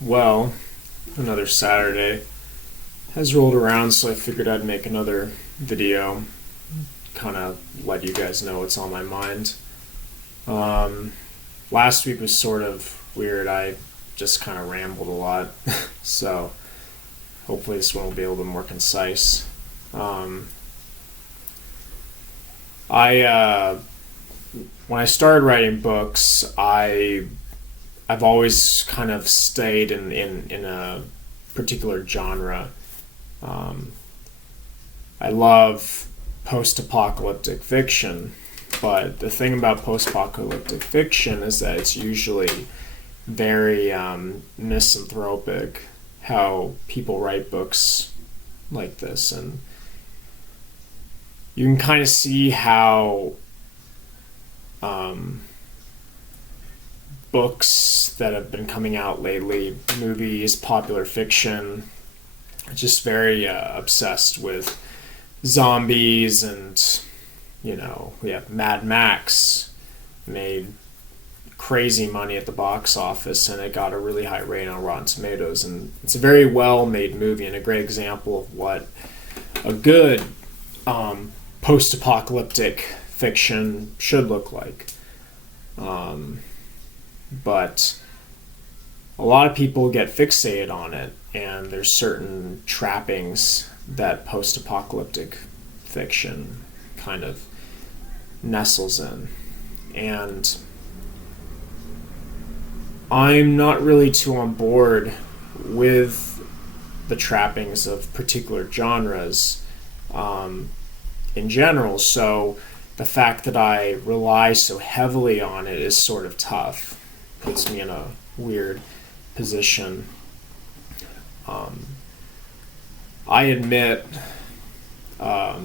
Well, another Saturday has rolled around, so I figured I'd make another video, kind of let you guys know what's on my mind. Um, Last week was sort of weird. I just kind of rambled a lot, so hopefully this one will be a little bit more concise. Um, I When I started writing books, I've always kind of stayed in a particular genre. Um, I love post-apocalyptic fiction, but the thing about post-apocalyptic fiction is that it's usually very misanthropic. How people write books like this, and you can kind of see how um, books that have been coming out lately, movies, popular fiction, just very obsessed with zombies. And we have Mad Max made crazy money at the box office, and it got a really high rating on Rotten Tomatoes, and it's a very well made movie and a great example of what a good post-apocalyptic fiction should look like. But a lot of people get fixated on it, and there's certain trappings that post-apocalyptic fiction kind of nestles in. And I'm not really too on board with the trappings of particular genres in general, so the fact that I rely so heavily on it is sort of tough. Puts me in a weird position. I admit, or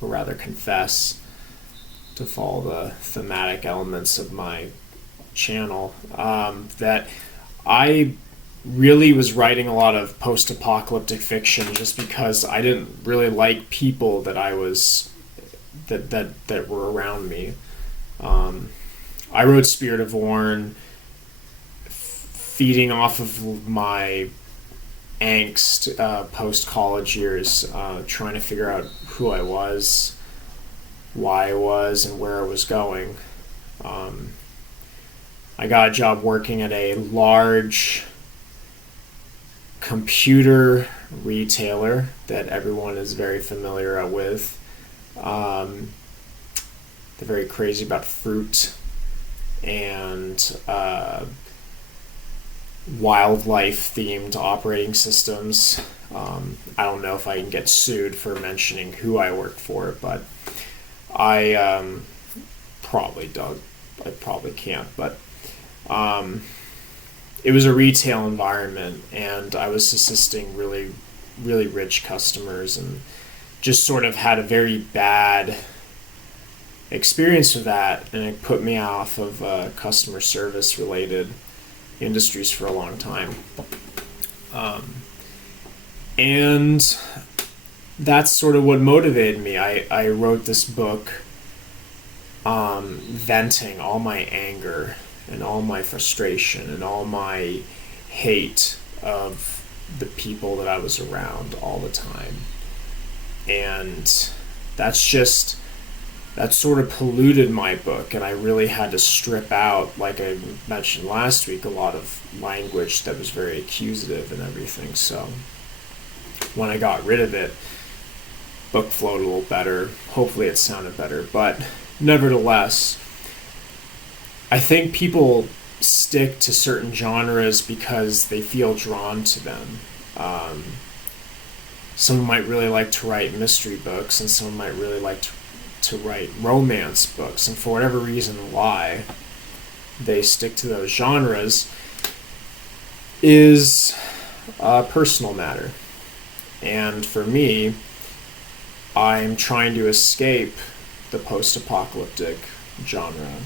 rather confess, to follow the thematic elements of my channel, that I really was writing a lot of post-apocalyptic fiction just because I didn't really like people that I was that were around me. I wrote Spirit of Orn feeding off of my angst post-college years, trying to figure out who I was, why I was, and where I was going. I got a job working at a large computer retailer that everyone is very familiar with. They're very crazy about fruit and wildlife themed operating systems. I don't know if I can get sued for mentioning who I work for, but I probably don't. I probably can't, but it was a retail environment, and I was assisting really, really rich customers, and just sort of had a very bad experience with that, and it put me off of customer service related industries for a long time. And that's sort of what motivated me. I wrote this book venting all my anger and all my frustration and all my hate of the people that I was around all the time. And that sort of polluted my book, and I really had to strip out, like I mentioned last week, a lot of language that was very accusative and everything. So when I got rid of it, book flowed a little better. Hopefully it sounded better, but nevertheless, I think people stick to certain genres because they feel drawn to them. Someone might really like to write mystery books, and someone might really like to write romance books, and for whatever reason why they stick to those genres is a personal matter. And for me, I'm trying to escape the post-apocalyptic genre.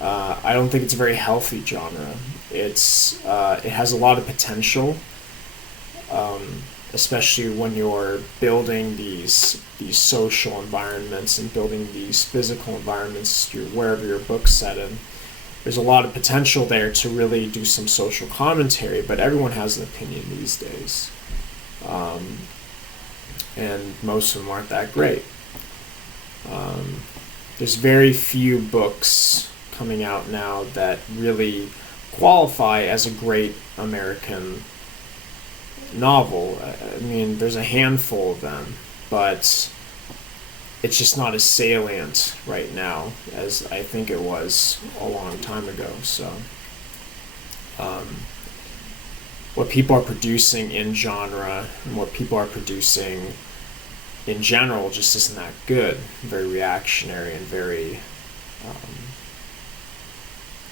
I don't think it's a very healthy genre. It has a lot of potential, especially when you're building these social environments and building these physical environments wherever your book's set in. there's a lot of potential there to really do some social commentary, but everyone has an opinion these days. And most of them aren't that great. There's very few books coming out now that really qualify as a great American novel. I mean, there's a handful of them, but it's just not as salient right now as I think it was a long time ago. So, what people are producing in genre and what people are producing in general just isn't that good. Very reactionary and very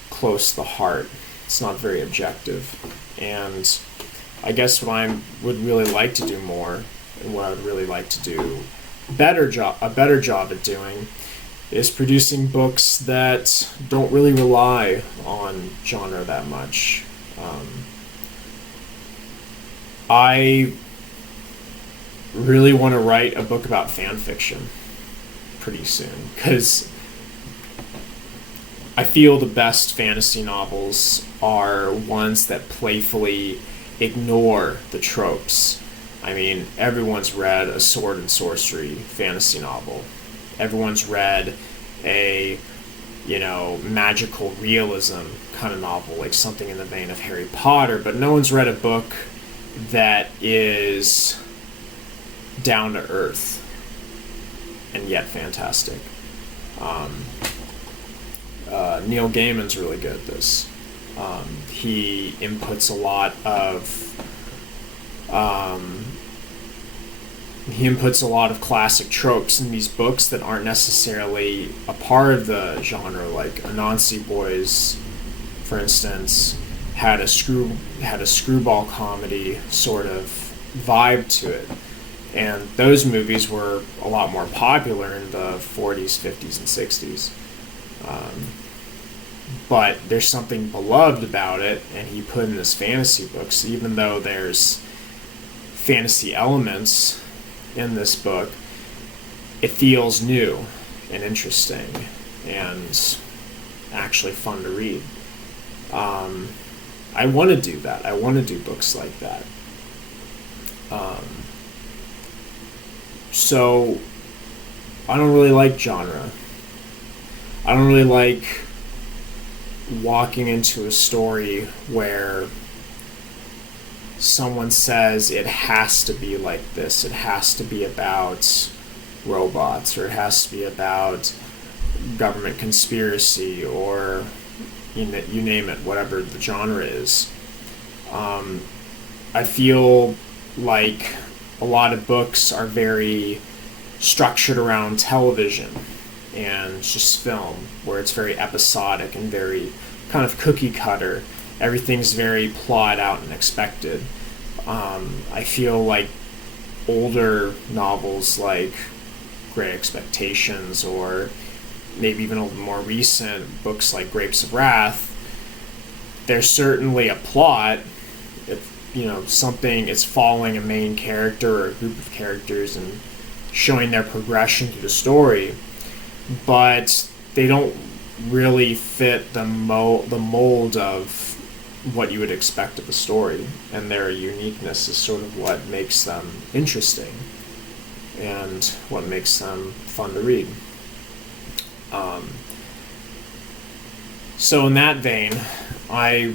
close to the heart. It's not very objective. And I guess what I would really like to do more, and what I would really like to do a better job at doing, is producing books that don't really rely on genre that much. I really want to write a book about fan fiction pretty soon, because I feel the best fantasy novels are ones that playfully ignore the tropes. I mean, everyone's read a sword and sorcery fantasy novel. Everyone's read a, magical realism kind of novel, like something in the vein of Harry Potter, but no one's read a book that is down to earth and yet fantastic. Neil Gaiman's really good at this. He inputs a lot of classic tropes in these books that aren't necessarily a part of the genre. Like Anansi Boys, for instance, had a screwball comedy sort of vibe to it. And those movies were a lot more popular in the 40s, 50s, and 60s. But there's something beloved about it, and he put in his fantasy books. Even though there's fantasy elements in this book, it feels new and interesting and actually fun to read. I want to do that. I want to do books like that. So I don't really like genre. I don't really like walking into a story where someone says it has to be like this. It has to be about robots, or it has to be about government conspiracy, or you name it, whatever the genre is. I feel like a lot of books are very structured around television and just film, where it's very episodic and very kind of cookie cutter. Everything's very plot out and expected. I feel like older novels like Great Expectations, or maybe even a little more recent books like Grapes of Wrath, there's certainly a plot. It's following a main character or a group of characters and showing their progression through the story, but they don't really fit the mold of what you would expect of a story, and their uniqueness is sort of what makes them interesting and what makes them fun to read. So in that vein, I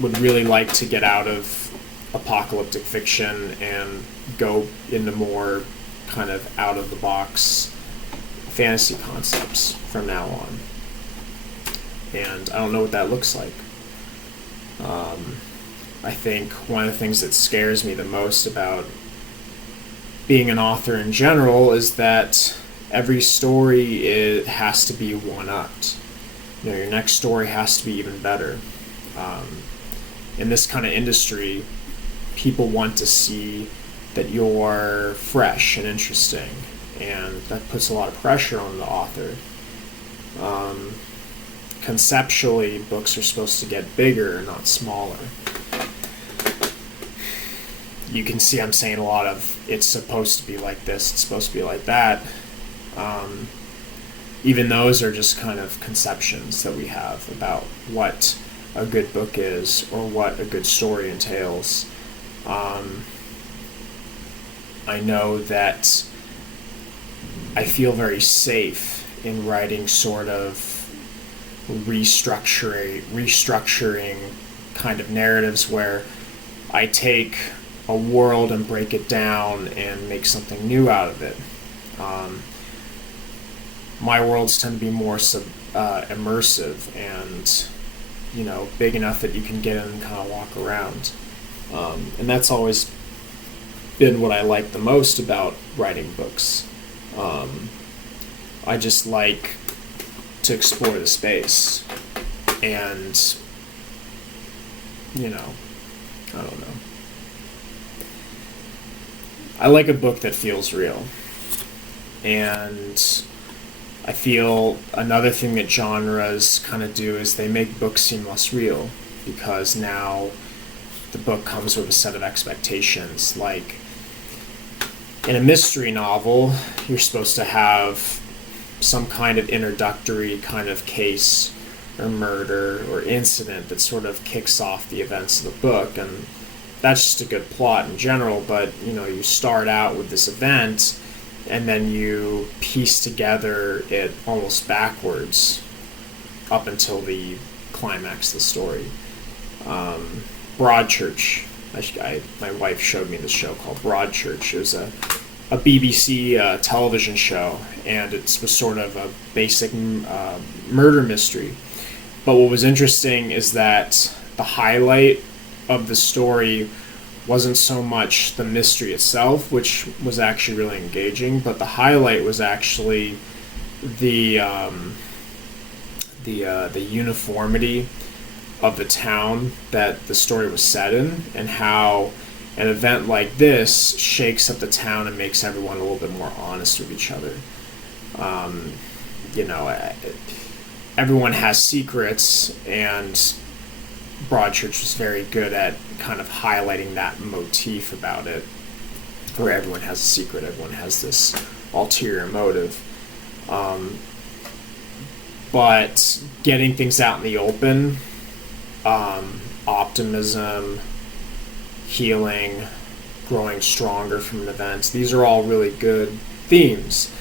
would really like to get out of apocalyptic fiction and go into more kind of out-of-the-box fantasy concepts from now on. And I don't know what that looks like. I think one of the things that scares me the most about being an author in general is that every story has to be one-upped. Your next story has to be even better. In this kind of industry, people want to see that you're fresh and interesting, and that puts a lot of pressure on the author. Conceptually, books are supposed to get bigger, not smaller. You can see I'm saying a lot of it's supposed to be like this, it's supposed to be like that. even those are just kind of conceptions that we have about what a good book is or what a good story entails. I know that I feel very safe in writing sort of restructuring kind of narratives where I take a world and break it down and make something new out of it. My worlds tend to be more immersive and, big enough that you can get in and kind of walk around. And that's always been what I like the most about writing books. I just like to explore the space and, I don't know. I like a book that feels real. And I feel another thing that genres kind of do is they make books seem less real, because now the book comes with a set of expectations. Like in a mystery novel, you're supposed to have some kind of introductory kind of case or murder or incident that sort of kicks off the events of the book, and that's just a good plot in general. But you start out with this event and then you piece together it almost backwards up until the climax of the story. Broadchurch, my wife showed me this show called Broadchurch. It was a BBC television show, and it was sort of a basic murder mystery. But what was interesting is that the highlight of the story wasn't so much the mystery itself, which was actually really engaging, but the highlight was actually the uniformity of the town that the story was set in, and how an event like this shakes up the town and makes everyone a little bit more honest with each other. Everyone has secrets, and Broadchurch was very good at kind of highlighting that motif about it, where everyone has a secret, everyone has this ulterior motive. But getting things out in the open, optimism, healing, growing stronger from an event, these are all really good themes,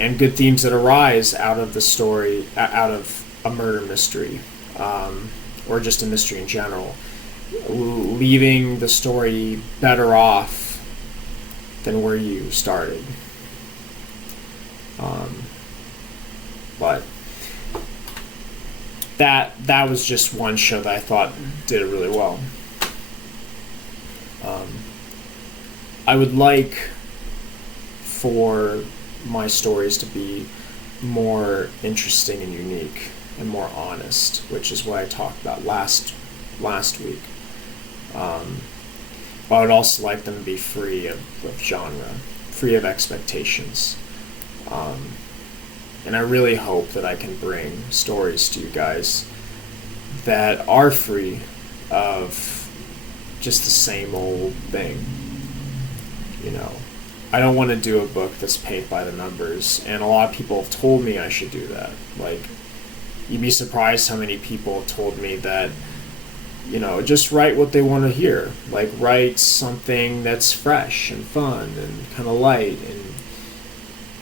and good themes that arise out of the story, out of a murder mystery, or just a mystery in general, leaving the story better off than where you started. But that was just one show that I thought did it really well. I would like for my stories to be more interesting and unique and more honest, which is what I talked about last week. But I would also like them to be free of genre, free of expectations. And I really hope that I can bring stories to you guys that are free of just the same old thing. I don't want to do a book that's paint by the numbers, and a lot of people have told me I should do that. Like, you'd be surprised how many people have told me that, just write what they want to hear. Like, write something that's fresh and fun and kind of light,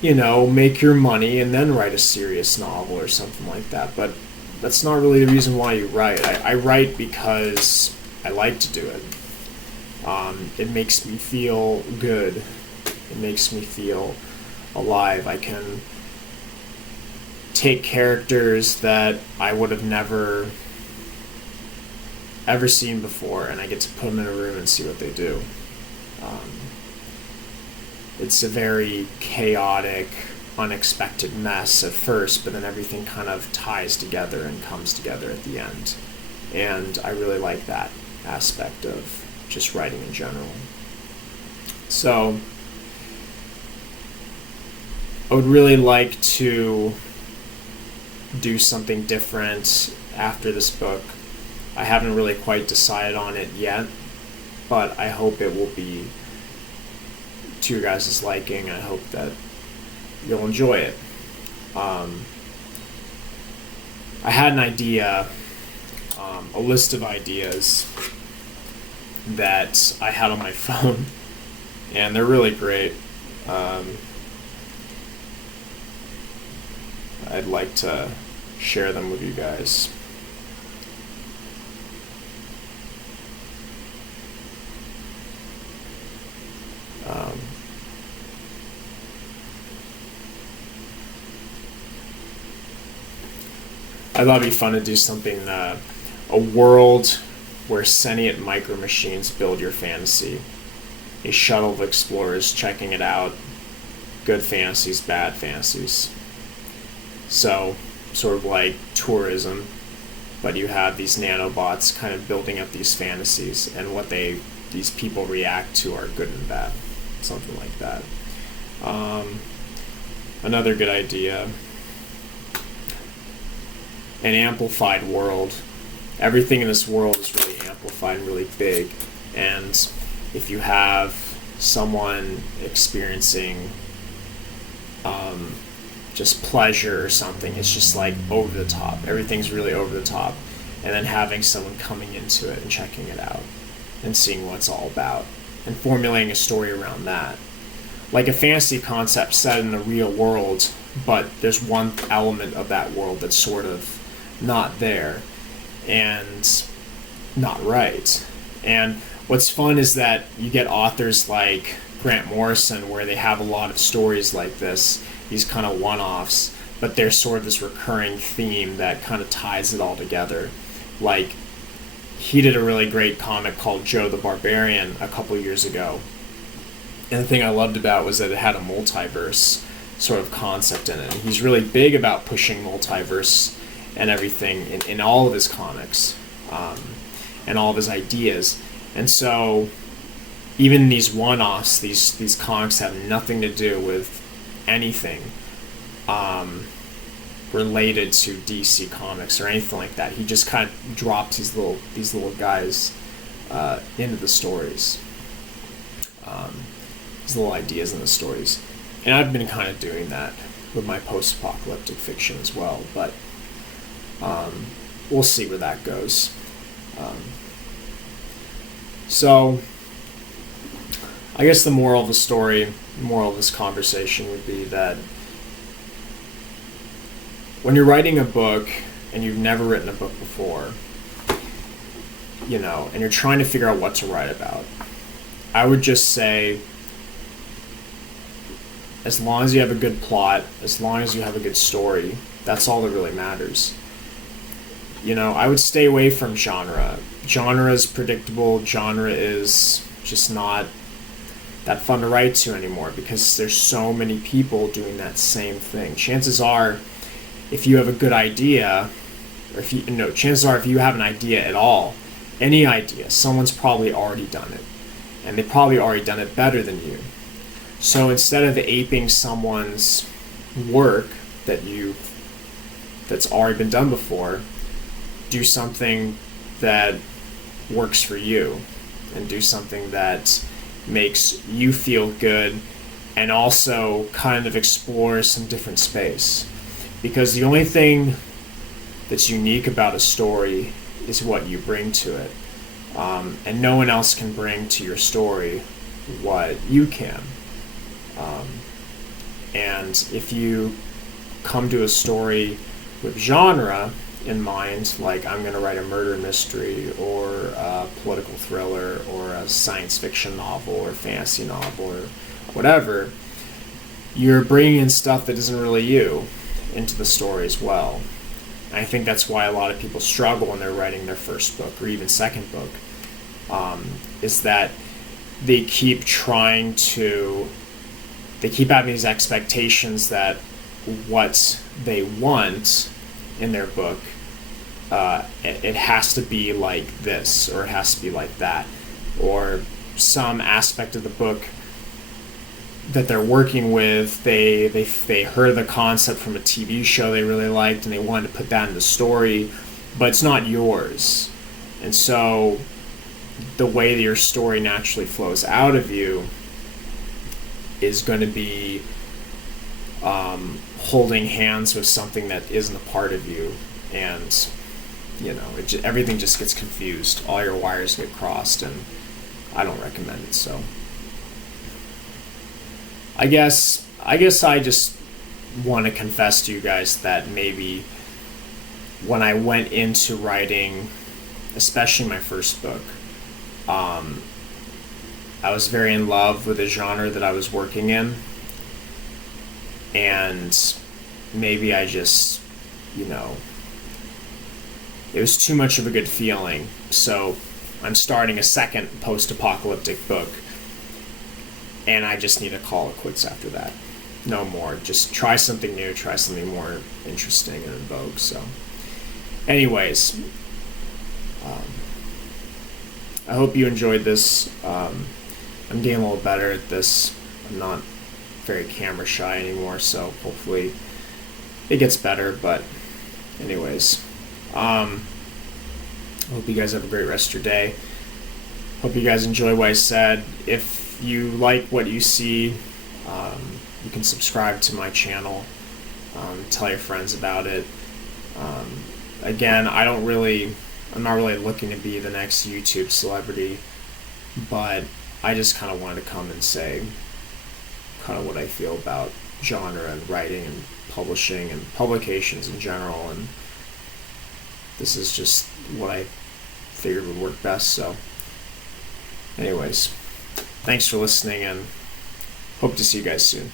and, make your money and then write a serious novel or something like that. But that's not really the reason why you write. I write because I like to do it. It makes me feel good. It makes me feel alive. I can take characters that I would have never ever seen before, and I get to put them in a room and see what they do. It's a very chaotic, unexpected mess at first, but then everything kind of ties together and comes together at the end. And I really like that aspect of just writing in general. So I would really like to do something different after this book. I haven't really quite decided on it yet, but I hope it will be to your guys' liking. I hope that you'll enjoy it. I had an idea, a list of ideas that I had on my phone, and they're really great. I'd like to share them with you guys. I thought it'd be fun to do something, a world where sentient micro machines build your fantasy. A shuttle of explorers checking it out. Good fantasies, bad fantasies. So, sort of like tourism, but you have these nanobots kind of building up these fantasies, and what these people react to are good and bad. Something like that. Another good idea. An amplified world. Everything in this world is really amplified and really big, and if you have someone experiencing just pleasure or something, it's just like over the top. Everything's really over the top, and then having someone coming into it and checking it out and seeing what it's all about and formulating a story around that, like a fantasy concept set in the real world, but there's one element of that world that's sort of not there and not right. And what's fun is that you get authors like Grant Morrison, where they have a lot of stories like this, these kind of one-offs, but there's sort of this recurring theme that kind of ties it all together. Like, he did a really great comic called Joe the Barbarian a couple years ago, and the thing I loved about was that it had a multiverse sort of concept in it. And he's really big about pushing multiverse and everything in all of his comics, and all of his ideas. And so even these one-offs, these comics have nothing to do with anything related to DC Comics or anything like that. He just kind of drops these little guys into the stories, these little ideas in the stories. And I've been kind of doing that with my post-apocalyptic fiction as well, but we'll see where that goes. So I guess the moral of the story, the moral of this conversation would be that when you're writing a book and you've never written a book before, and you're trying to figure out what to write about, I would just say, as long as you have a good plot, as long as you have a good story, that's all that really matters. I would stay away from genre. Genre is predictable. Genre is just not that fun to write to anymore because there's so many people doing that same thing. Chances are, if you have a good idea, or chances are if you have an idea at all, any idea, someone's probably already done it, and they've probably already done it better than you. So instead of aping someone's work that's already been done before, do something that works for you, and do something that makes you feel good, and also kind of explore some different space. Because the only thing that's unique about a story is what you bring to it, and no one else can bring to your story what you can. And if you come to a story with genre in mind, like I'm going to write a murder mystery or a political thriller or a science fiction novel or fantasy novel or whatever, you're bringing in stuff that isn't really you into the story as well. And I think that's why a lot of people struggle when they're writing their first book or even second book, is that they keep having these expectations that what they want in their book, it has to be like this, or it has to be like that, or some aspect of the book that they're working with, they heard the concept from a TV show they really liked and they wanted to put that in the story, but it's not yours. And so the way that your story naturally flows out of you is going to be holding hands with something that isn't a part of you, and everything just gets confused. All your wires get crossed, and I don't recommend it. So I guess I just want to confess to you guys that maybe when I went into writing, especially my first book, I was very in love with the genre that I was working in, and maybe I just, it was too much of a good feeling. So I'm starting a second post-apocalyptic book, and I just need to call it quits after that. No more. Just try something new, try something more interesting and in vogue. So anyways, I hope you enjoyed this. I'm getting a little better at this. I'm not very camera shy anymore, so hopefully it gets better. But anyways, I hope you guys have a great rest of your day. Hope you guys enjoy what I said. If you like what you see, you can subscribe to my channel. Tell your friends about it. Again, I'm not really looking to be the next YouTube celebrity, but I just kind of wanted to come and say kind of what I feel about genre and writing and publishing and publications in general, and this is just what I figured would work best. So anyways, thanks for listening, and hope to see you guys soon.